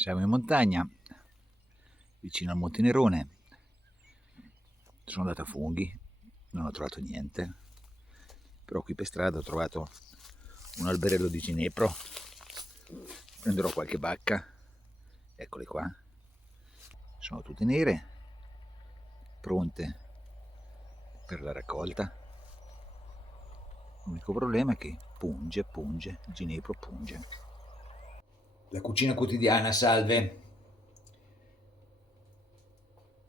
Siamo in montagna, vicino al Monte Nerone. Sono andato a funghi, non ho trovato niente, però qui per strada ho trovato un alberello di ginepro. Prenderò qualche bacca, eccole qua, sono tutte nere, pronte per la raccolta. L'unico problema è che punge, il ginepro punge. La cucina quotidiana, salve.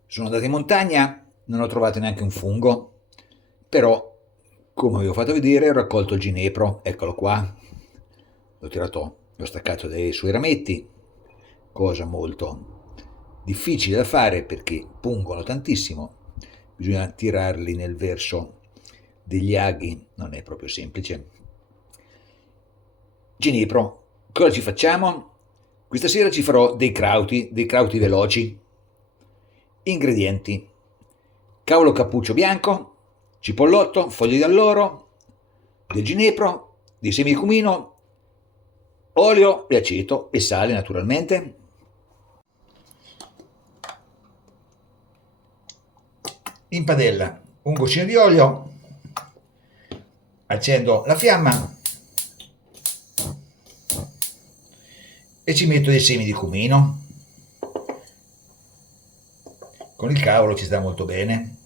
Sono andato in montagna, non ho trovato neanche un fungo, però, come vi ho fatto vedere, ho raccolto il ginepro, eccolo qua. L'ho staccato dai suoi rametti, cosa molto difficile da fare perché pungono tantissimo, bisogna tirarli nel verso degli aghi, non è proprio semplice. Ginepro, cosa ci facciamo? Questa sera ci farò dei crauti veloci. Ingredienti: cavolo cappuccio bianco, cipollotto, foglie di alloro, del ginepro, di semi di cumino, olio e aceto e sale naturalmente. In padella un goccino di olio, accendo la fiamma e ci metto dei semi di cumino. Con il cavolo ci sta molto bene.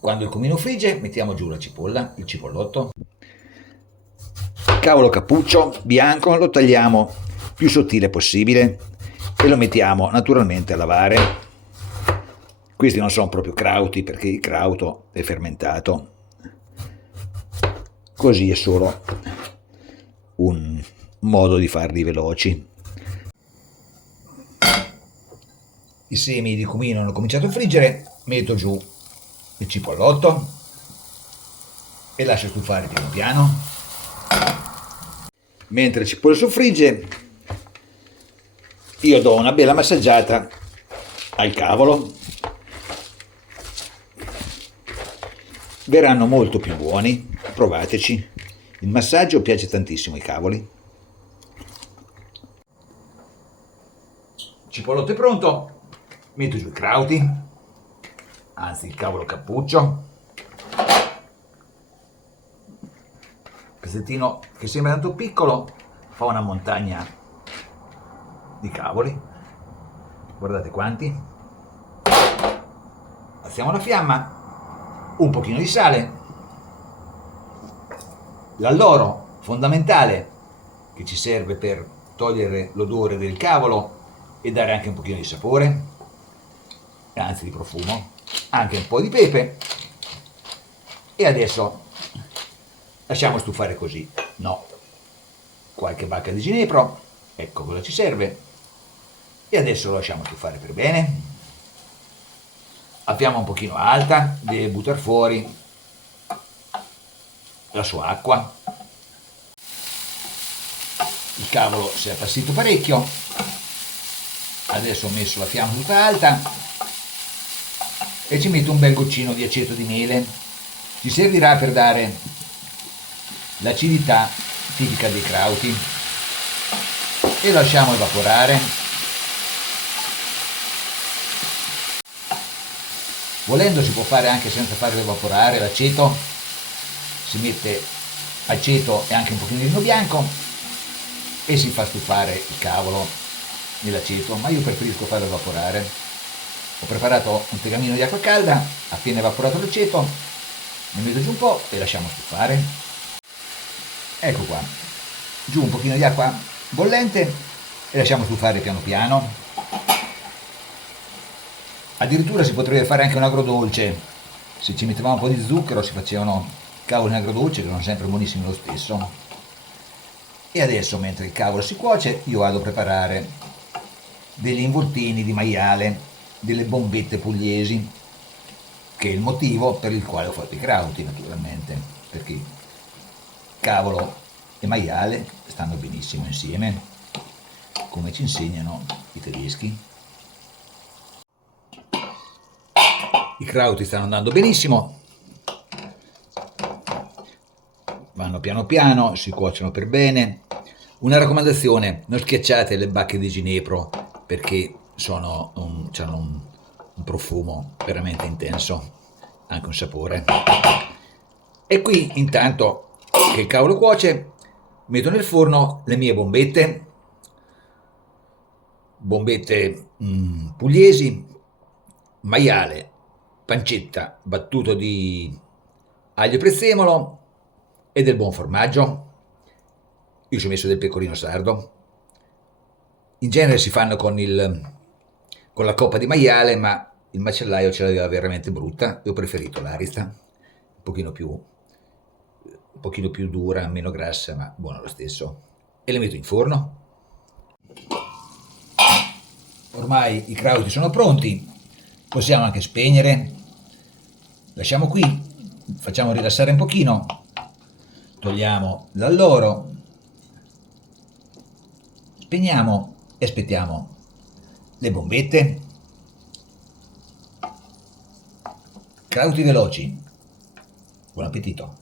Quando il cumino frigge mettiamo giù la cipolla, il cipollotto. Cavolo cappuccio bianco lo tagliamo più sottile possibile e lo mettiamo naturalmente a lavare. Questi non sono proprio crauti perché il crauto è fermentato. Così è solo un modo di farli veloci. I semi di cumino hanno cominciato a friggere, metto giù il cipollotto e lascio stufare piano piano. Mentre il cipolla soffrigge, io do una bella massaggiata al cavolo. Verranno molto più buoni, provateci. Il massaggio piace tantissimo ai cavoli. Il cipollotto è pronto, metto giù i crauti, anzi il cavolo cappuccio. Pezzettino che sembra tanto piccolo fa una montagna di cavoli, guardate quanti. Alziamo la fiamma, un pochino di sale, l'alloro fondamentale che ci serve per togliere l'odore del cavolo e dare anche un pochino di sapore, anzi di profumo, anche un po' di pepe. E adesso lasciamo stufare così, no, qualche bacca di ginepro, ecco cosa ci serve, e adesso lo lasciamo stufare per bene, a fiamma un pochino alta, deve buttare fuori la sua acqua. Il cavolo si è appassito parecchio, adesso ho messo la fiamma tutta alta e ci metto un bel goccino di aceto di mele, ci servirà per dare l'acidità tipica dei crauti e lasciamo evaporare. Volendo si può fare anche senza farlo evaporare l'aceto, si mette aceto e anche un pochino di vino bianco e si fa stufare il cavolo nell'aceto, ma io preferisco farlo evaporare. Ho preparato un tegamino di acqua calda, appena evaporato l'aceto ne metto giù un po' e lasciamo stufare. Ecco qua, giù un pochino di acqua bollente e lasciamo stufare piano piano. Addirittura si potrebbe fare anche un agrodolce, se ci mettevamo un po' di zucchero si facevano cavoli in agrodolce che sono sempre buonissimi lo stesso. E adesso mentre il cavolo si cuoce io vado a preparare degli involtini di maiale, delle bombette pugliesi, che è il motivo per il quale ho fatto i crauti naturalmente, perché cavolo e maiale stanno benissimo insieme, come ci insegnano i tedeschi. I crauti stanno andando benissimo, vanno piano piano, si cuociono per bene. Una raccomandazione, non schiacciate le bacche di ginepro perché hanno un profumo veramente intenso, anche un sapore. E qui intanto che il cavolo cuoce, metto nel forno le mie bombette pugliesi, maiale, pancetta battuto di aglio e prezzemolo e del buon formaggio. Io ci ho messo del pecorino sardo. In genere si fanno con la coppa di maiale, ma il macellaio ce l'aveva veramente brutta e ho preferito l'Arista, un pochino più dura, meno grassa, ma buona lo stesso. E le metto in forno. Ormai i crauti sono pronti, possiamo anche spegnere. Lasciamo qui, facciamo rilassare un pochino, togliamo l'alloro, spegniamo e aspettiamo le bombette. Crauti veloci. Buon appetito.